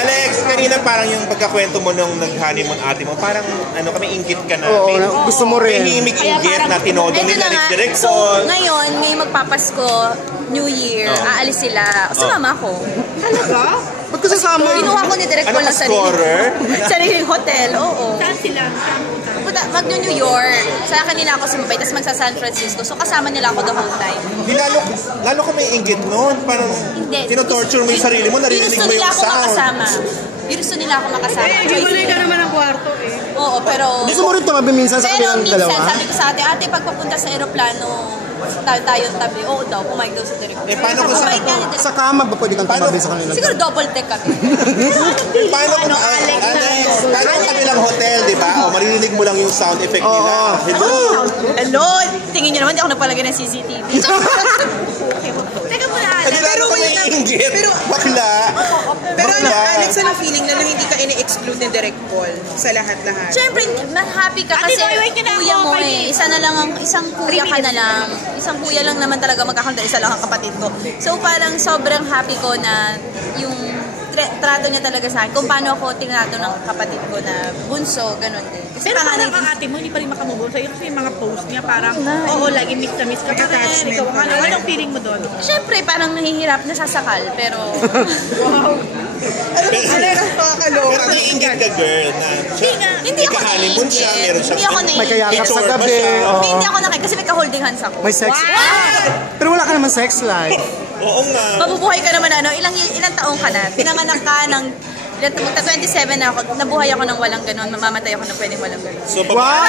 Alex, kanina parang yung pagkakwento mo nung nag-honeymoon ate mo, parang ano kami ingit ka na. Oo, gusto mo rin. May himig ingit na tinodo Ito nila na ni nga. Direk So, Paul. ngayon, ngayong magpapasko, New Year, aalis sila. Sumama ako. Talaga? Ba't ko sasama? Kinuha ko ni Direk Ano Paul ka ng sarili. scorer? Sariling hotel, oo. Saan sila? Mag-New York. Sa kanila ako sumabay, tapos magsa-San Francisco. So kasama nila ako the whole time. Di lalo ka may ingit nun. Parang Hindi. tinotorture mo yung sarili mo, naririnig mo Ginusto nila yung ako sound. makasama. Ginusto nila ako makasama. Hiwalay ka naman ang kwarto eh. Oo, pero... Gusto mo rin tumabi minsan sa Pero kanilang minsan, dalawa? sabi ko sa ate, pag papunta sa aeroplano, tayong tabi. Oo daw, pumayag daw sa director. Paano kung Pumayag nga ni Direk. Sa kama ba pwede kang tumabi sa kanilang Siguro double take kami. Paano kung paano kung kabilang hotel, di ba? O maririnig mo lang yung sound effect nila. Hello! Hello! Tingin nyo naman, di ako nagpalagay ng CCTV. Teka muna, Alex. Pero may ingit. Bakla. Pero ano, Bakla. Alex, ano feeling na hindi ka ini-exclude ni Direk Paul sa lahat-lahat? Siyempre, happy ka kasi wait ka na kuya ako, mo five eh. minutes. Isa na lang ang, isang kuya ka na lang. Isang kuya lang naman talaga magkakanda, isa lang ang kapatid ko. So parang sobrang happy ko na yung trato niya talaga sa akin. Kung paano ako tinato ng kapatid ko na bunso, ganun din. Kasi Pero panganay parang ang ate mo, hindi pa rin makamove sa'yo kasi yung mga post niya parang, Oo, oo, lagi miss na miss ka pa rin. Attachment Ikaw, pa rin. anong feeling mo doon? Siyempre, parang nahihirap, nasasakal, pero... Alex, makakaloka. Pero naiingit ka, girl. Na, Hindi ako honeymoon siya, meron siyang... Hindi ako May kayakap sa Picture ba gabi. siya? oo. Hindi ako nakik kasi may ka-holding hands ako. May sex. Pero wala ka naman sex life. Oo nga. Mabubuhay ka naman ilang taong ka na. Pinanganak ka ng magta-27 na ako, nabuhay ako ng walang ganun, mamamatay ako ng pwedeng walang ganun. So, Wow!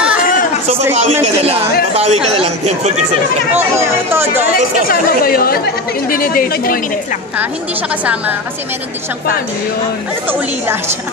so babawi ka na lang. Babawi ka na lang din pagkasama. Oo, todo. Alex, kasama ba yun? Yung dinidate mo? 3 minutes lang. Ha? Hindi siya kasama kasi meron din siyang family. Ano to, ulila siya.